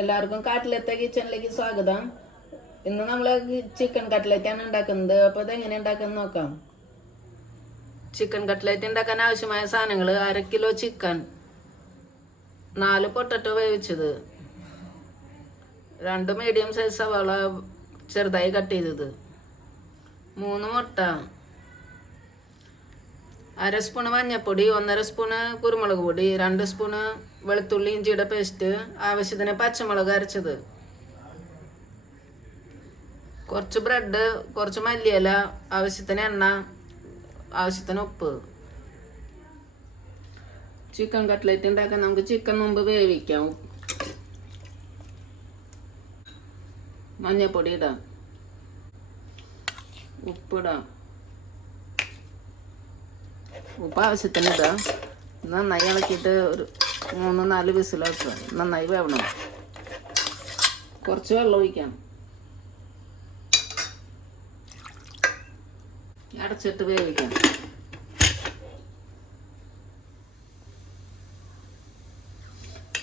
എല്ലാവർക്കും കട്ട്ലറ്റ് കിച്ചണിലേക്ക് സ്വാഗതം. ഇന്ന് നമ്മൾ ചിക്കൻ കട്ട്ലറ്റാണ് ഉണ്ടാക്കുന്നത്. അപ്പോൾ ഇതെങ്ങനെ ഉണ്ടാക്കുന്നത് നോക്കാം. ചിക്കൻ കട്ട്ലറ്റ് ഉണ്ടാക്കാൻ ആവശ്യമായ സാധനങ്ങൾ: 1/2 കിലോ ചിക്കൻ, 4 പൊട്ടറ്റോ വേവിച്ചത്, 2 മീഡിയം സൈസ് സവാള ചെറുതായി കട്ട് ചെയ്തത്, 3 മുട്ട, 1/2 സ്പൂണ് മഞ്ഞൾപ്പൊടി, 1.5 സ്പൂണ് കുരുമുളക് പൊടി, 2 സ്പൂണ് വെളുത്തുള്ളി ഇഞ്ചിയുടെ പേസ്റ്റ്, ആവശ്യത്തിന് പച്ചമുളക് അരച്ചത്, കുറച്ച് ബ്രെഡ്, കുറച്ച് മല്ലിയില, ആവശ്യത്തിന് എണ്ണ, ആവശ്യത്തിന് ഉപ്പ്. ചിക്കൻ കട്ട്ലറ്റ് ഉണ്ടാക്കാൻ നമുക്ക് ചിക്കൻ മുമ്പ് വേവിക്കാം. മഞ്ഞൾപ്പൊടി ഇടാം, ഉപ്പിടാം, ഉപ്പ് ആവശ്യത്തിന് ഇടാം. നന്നായി ഇളക്കിയിട്ട് ഒരു 3-4 വിസിലാക്കുക. നന്നായി വേവണം. കുറച്ച് വെള്ളം ഒഴിക്കാം. അടച്ചിട്ട് വേവിക്കാം.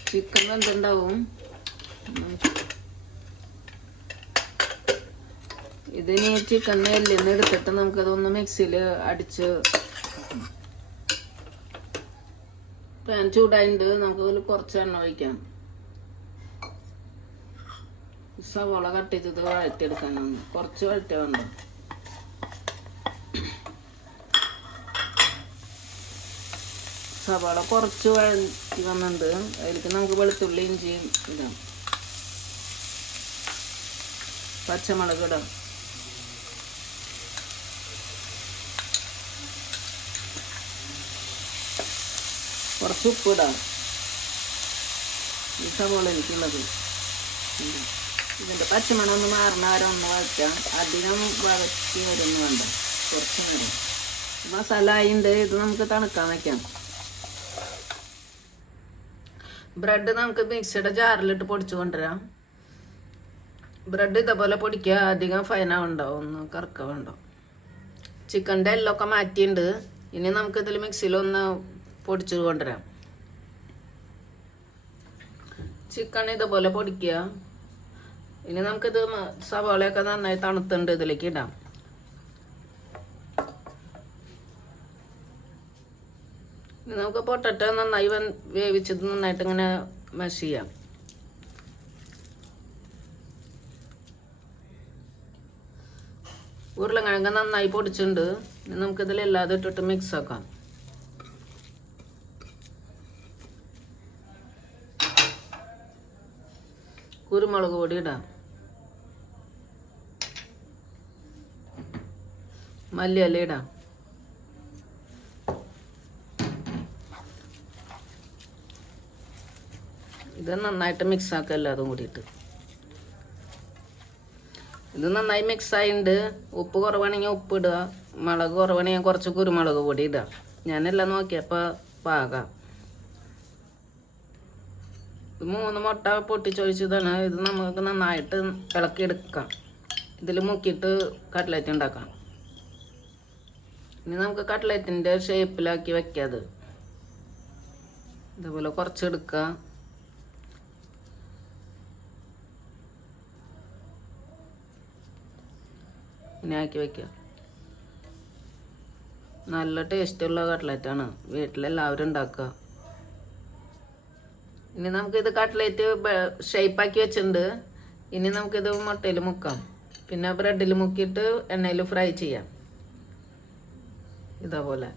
ചിക്കൻ വെന്തുണ്ടാവും. ഇതിന് ചിക്കൻ എല്ലിന്ന് എടുത്തിട്ട് നമുക്കതൊന്ന് മിക്സിയിൽ അടിച്ച്, പാൻ ചൂടായിട്ട് നമുക്ക് അതിൽ കുറച്ച് എണ്ണ ഒഴിക്കാം. സവാള കട്ട് ചെയ്തത് വഴറ്റിയെടുക്കാനാണ്. കുറച്ച് വഴറ്റി വേണ്ട. സവാള കുറച്ച് വഴറ്റി വന്നിട്ടുണ്ട്. അതിലേക്ക് നമുക്ക് വെളുത്തുള്ളി ഇഞ്ചിയും ഇടാം, പച്ചമുളക് ഇടാം, കുറച്ച് ഉപ്പിടാം. ഈ സവാള എനിക്കുള്ളത്. ഇതിൻ്റെ പച്ചമണം ഒന്ന് മാറുന്ന വരെ ഒന്ന് വഴറ്റാം. അധികം വഴറ്റി വരുന്നു വേണ്ട, കുറച്ച് നേരം. മസാല ആയിണ്ട്. ഇത് നമുക്ക് തണുക്കാൻ വയ്ക്കാം. ബ്രെഡ് നമുക്ക് മിക്സിയുടെ ജാറിലിട്ട് പൊടിച്ചു കൊണ്ടുവരാം. ബ്രെഡ് ഇതേപോലെ പൊടിക്കുക. അധികം ഫൈനാവുണ്ടാവും, ഒന്ന് കറക്ക വേണ്ട. ചിക്കൻ്റെ എല്ലൊക്കെ മാറ്റിയിട്ടുണ്ട്. ഇനി നമുക്കിതിൽ മിക്സിയിലൊന്ന് പൊടിച്ചു കൊണ്ടുവരാം. ചിക്കൻ ഇതുപോലെ പൊടിക്കുക. ഇനി നമുക്കിത് സവാളയൊക്കെ നന്നായി തണുത്തുണ്ട്, ഇതിലേക്ക് ഇടാം. ഇനി നമുക്ക് പൊട്ടറ്റോ നന്നായി വേവിച്ചത് നന്നായിട്ട് ഇങ്ങനെ മഷ് ചെയ്യാം. ഉരുളക്കിഴങ്ങ് നന്നായി പൊടിച്ചിട്ടുണ്ട്. ഇനി നമുക്കിതിൽ എല്ലാതും ഇട്ടിട്ട് മിക്സ് ആക്കാം. കുരുമുളക് പൊടി ഇടാം, മല്ലിയില ഇടാം, ഇത് നന്നായിട്ട് മിക്സ് ആക്കുക എല്ലാതും കൂടിയിട്ട്. ഇത് നന്നായി മിക്സ് ആയിട്ടുണ്ട്. ഉപ്പ് കുറവാണെങ്കിൽ ഉപ്പ് ഇടുക, മുളക് കുറവാണെങ്കിൽ കുറച്ച് കുരുമുളക് പൊടി ഇടുക. ഞാനെല്ലാം നോക്കിയപ്പോൾ പാകാം. 3 മുട്ട പൊട്ടിച്ചൊഴിച്ചതാണ്. ഇത് നമുക്ക് നന്നായിട്ട് ഇളക്കിയെടുക്കാം. ഇതിൽ മുക്കിയിട്ട് കട്ട്ലറ്റ് ഉണ്ടാക്കാം. ഇനി നമുക്ക് കട്ട്ലറ്റിൻ്റെ ഷേപ്പിലാക്കി വയ്ക്കാം. അത് ഇതുപോലെ കുറച്ചെടുക്കുക. ഇനി ആക്കി വയ്ക്കുക. നല്ല ടേസ്റ്റുള്ള കട്ട്ലറ്റാണ്. വീട്ടിലെല്ലാവരും ഉണ്ടാക്കുക. ഇനി നമുക്കിത് കട്ട്ലേറ്റ് ഷേപ്പാക്കി വെച്ചിട്ടുണ്ട്. ഇനി നമുക്കിത് മുട്ടയിൽ മുക്കാം. പിന്നെ ബ്രെഡിൽ മുക്കിയിട്ട് എണ്ണയിൽ ഫ്രൈ ചെയ്യാം. ഇതേപോലെ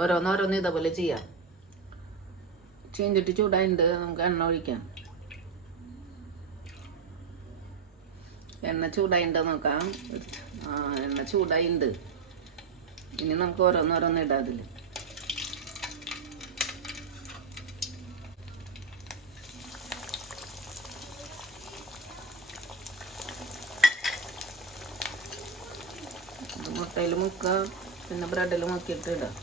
ഓരോന്നോരോന്ന് ഇതേപോലെ ചെയ്യാം. ചീഞ്ചട്ടി ചൂടായിട്ട് നമുക്ക് എണ്ണ ഒഴിക്കാം. എണ്ണ ചൂടായിട്ട് നോക്കാം. എണ്ണ ചൂടായിട്ടുണ്ട്. ഇനി നമുക്ക് ഓരോന്നോരോന്ന് ഇടാം. അതിൽ മുട്ടയിൽ മുക്കുക, പിന്നെ ബ്രെഡിൽ മുക്കിയിട്ട് ഇടാം.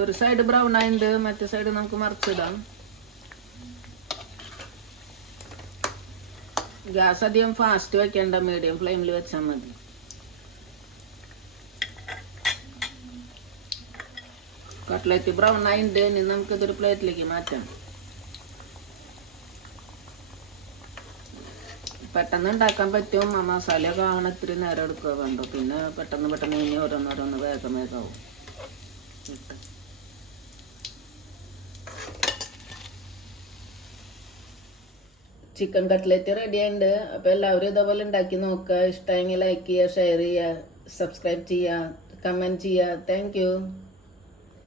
ഒരു സൈഡ് ബ്രൗൺ ആയിട്ട് മറ്റേ സൈഡ് നമുക്ക് മറിച്ചിടാം. ഗ്യാസ് അധികം ഫാസ്റ്റ് വെക്കേണ്ട, മീഡിയം ഫ്ലെയിമിൽ വെച്ചാൽ മതി. കട്ട്ലറ്റ് ബ്രൗൺ ആയിട്ട് ഇനി നമുക്കിതൊരു പ്ലേറ്റിലേക്ക് മാറ്റാം. പെട്ടെന്ന് ഉണ്ടാക്കാൻ പറ്റും. ആ മസാലയൊക്കെ ആവണ ഇത്തിരി നേരം എടുക്കുക വേണ്ടോ. പിന്നെ പെട്ടെന്ന് ഇനി ഓരോന്നോരോന്ന് വേഗമാവും. ചിക്കൻ കട്ട്ലറ്റ് റെഡി ആയിട്ടുണ്ട്. അപ്പോൾ എല്ലാവരും ഇതേപോലെ ഉണ്ടാക്കി നോക്കുക. ഇഷ്ടമെങ്കിൽ ലൈക്ക് ചെയ്യുക, ഷെയർ ചെയ്യുക, സബ്സ്ക്രൈബ് ചെയ്യുക, കമൻറ്റ് ചെയ്യുക. Thank you.